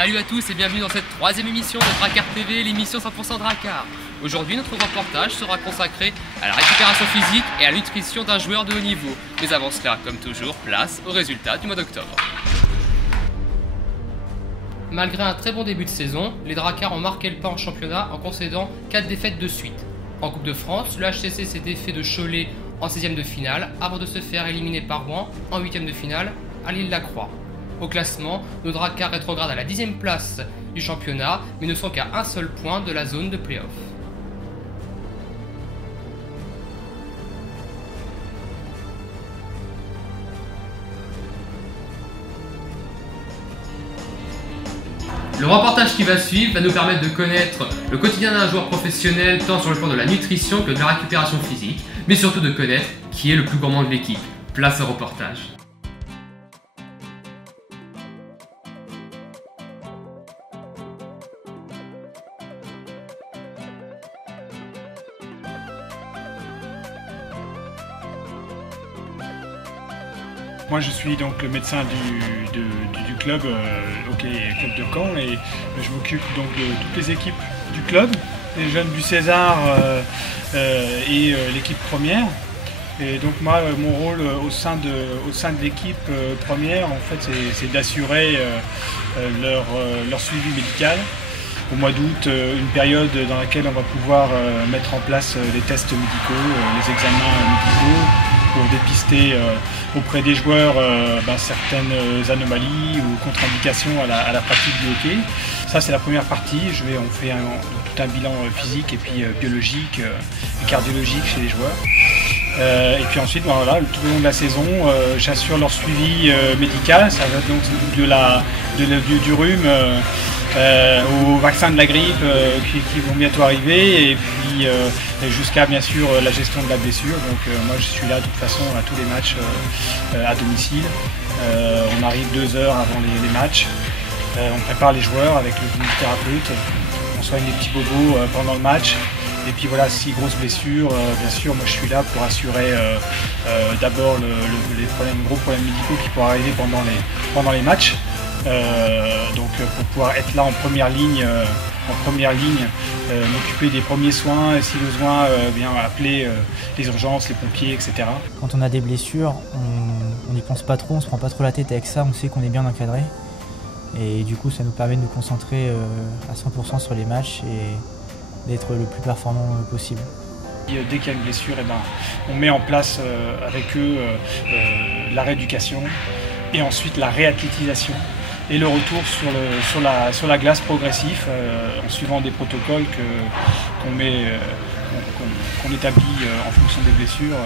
Salut à tous et bienvenue dans cette troisième émission de Dracard TV, l'émission 100% Dracard. Aujourd'hui, notre reportage sera consacré à la récupération physique et à la nutrition d'un joueur de haut niveau. Mais avant cela, comme toujours, place aux résultats du mois d'octobre. Malgré un très bon début de saison, les Dracards ont marqué le pas en championnat en concédant 4 défaites de suite. En Coupe de France, le HCC s'est défait de Cholet en 16e de finale avant de se faire éliminer par Rouen en 8e de finale à l'Île-la-Croix. Au classement, nos Dracards rétrogradent à la 10e place du championnat, mais ne sont qu'à un seul point de la zone de play-off. Le reportage qui va suivre va nous permettre de connaître le quotidien d'un joueur professionnel, tant sur le plan de la nutrition que de la récupération physique, mais surtout de connaître qui est le plus gourmand de l'équipe. Place au reportage. Moi je suis donc le médecin du club, club de Caen, et je m'occupe donc de toutes les équipes du club, les jeunes du César et l'équipe première. Et donc moi mon rôle au sein de l'équipe première en fait c'est d'assurer leur suivi médical. Au mois d'août, une période dans laquelle on va pouvoir mettre en place les tests médicaux, les examens médicaux, pour dépister auprès des joueurs certaines anomalies ou contre-indications à la pratique du hockey. Ça c'est la première partie, on fait tout un bilan physique et puis biologique et cardiologique chez les joueurs. Et puis ensuite, tout au long de la saison, j'assure leur suivi médical, ça va donc du rhume au vaccin de la grippe qui vont bientôt arriver, et puis jusqu'à bien sûr la gestion de la blessure. Donc moi je suis là de toute façon à tous les matchs à domicile. On arrive 2 heures avant les matchs, on prépare les joueurs avec le kinésithérapeute, on soigne les petits bobos pendant le match. Et puis voilà, si grosse blessure, bien sûr, moi je suis là pour assurer d'abord les gros problèmes médicaux qui pourraient arriver pendant les matchs. Donc pour pouvoir être là en première ligne, m'occuper des premiers soins, et si besoin, appeler les urgences, les pompiers, etc. Quand on a des blessures, on n'y pense pas trop, on se prend pas trop la tête avec ça, on sait qu'on est bien encadré. Et du coup, ça nous permet de nous concentrer à 100% sur les matchs et d'être le plus performant possible. Dès qu'il y a une blessure, on met en place avec eux la rééducation et ensuite la réathlétisation et le retour sur la glace progressif en suivant des protocoles qu'on établit en fonction des blessures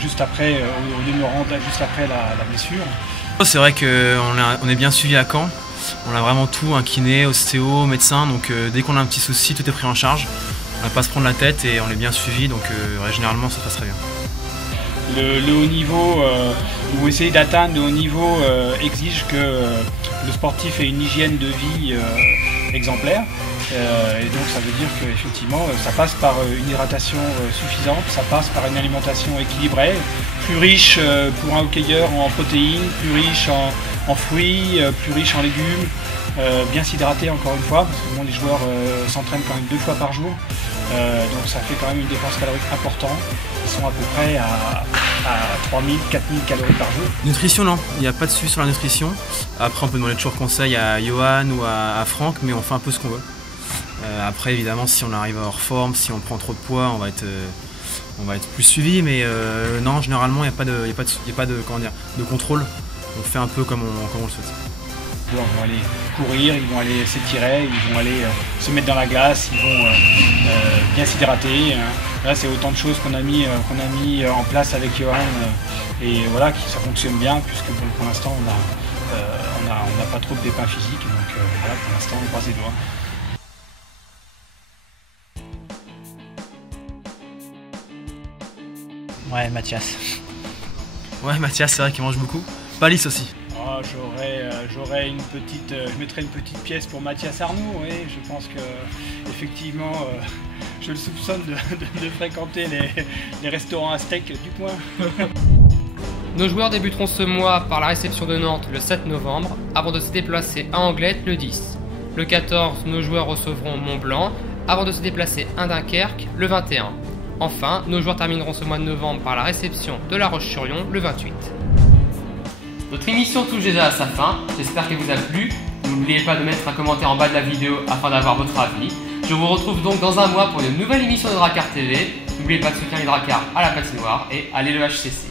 juste après la blessure. C'est vrai qu'on est bien suivi à Caen. On a vraiment tout, un kiné, ostéo, médecin, donc dès qu'on a un petit souci, tout est pris en charge. On n'a pas à se prendre la tête et on est bien suivi, donc généralement ça passe très bien. Le haut niveau, ou essayer d'atteindre le haut niveau, exige que le sportif ait une hygiène de vie exemplaire. Et donc ça veut dire qu'effectivement ça passe par une hydratation suffisante, ça passe par une alimentation équilibrée, plus riche pour un hockeyeur en protéines, plus riche en fruits, plus riche en légumes, bien s'hydrater encore une fois, parce que les joueurs s'entraînent quand même 2 fois par jour, donc ça fait quand même une dépense calorique importante. Ils sont à peu près à 3000, 4000 calories par jour. Nutrition, non, il n'y a pas de suivi sur la nutrition. Après on peut demander toujours conseil à Johan ou à Franck, mais on fait un peu ce qu'on veut. Après évidemment si on arrive hors forme, si on prend trop de poids, on va être plus suivi, mais non, généralement il n'y a pas de contrôle. On fait un peu comme on le souhaite. Ils vont aller courir, ils vont aller s'étirer, ils vont aller se mettre dans la glace, ils vont bien s'hydrater. Là c'est autant de choses qu'on a mis en place avec Johan, et voilà, ça fonctionne bien, puisque pour l'instant on n'a pas trop de pépins physiques, donc voilà, pour l'instant on croise les doigts. Ouais, Mathias. Ouais, Mathias, c'est vrai qu'il mange beaucoup. Palis aussi. Oh, j'aurais une petite, je mettrais une petite pièce pour Mathias Arnoux, oui. Je pense que effectivement, je le soupçonne de fréquenter les restaurants à steak du coin. Nos joueurs débuteront ce mois par la réception de Nantes le 7 novembre, avant de se déplacer à Anglette le 10. Le 14, nos joueurs recevront Mont-Blanc, avant de se déplacer à Dunkerque le 21. Enfin, nos joueurs termineront ce mois de novembre par la réception de La Roche-sur-Yon le 28. Notre émission touche déjà à sa fin, j'espère qu'elle vous a plu. N'oubliez pas de mettre un commentaire en bas de la vidéo afin d'avoir votre avis. Je vous retrouve donc dans un mois pour une nouvelle émission de Drakkar TV. N'oubliez pas de soutenir les Drakkar à la patinoire et allez le HCC.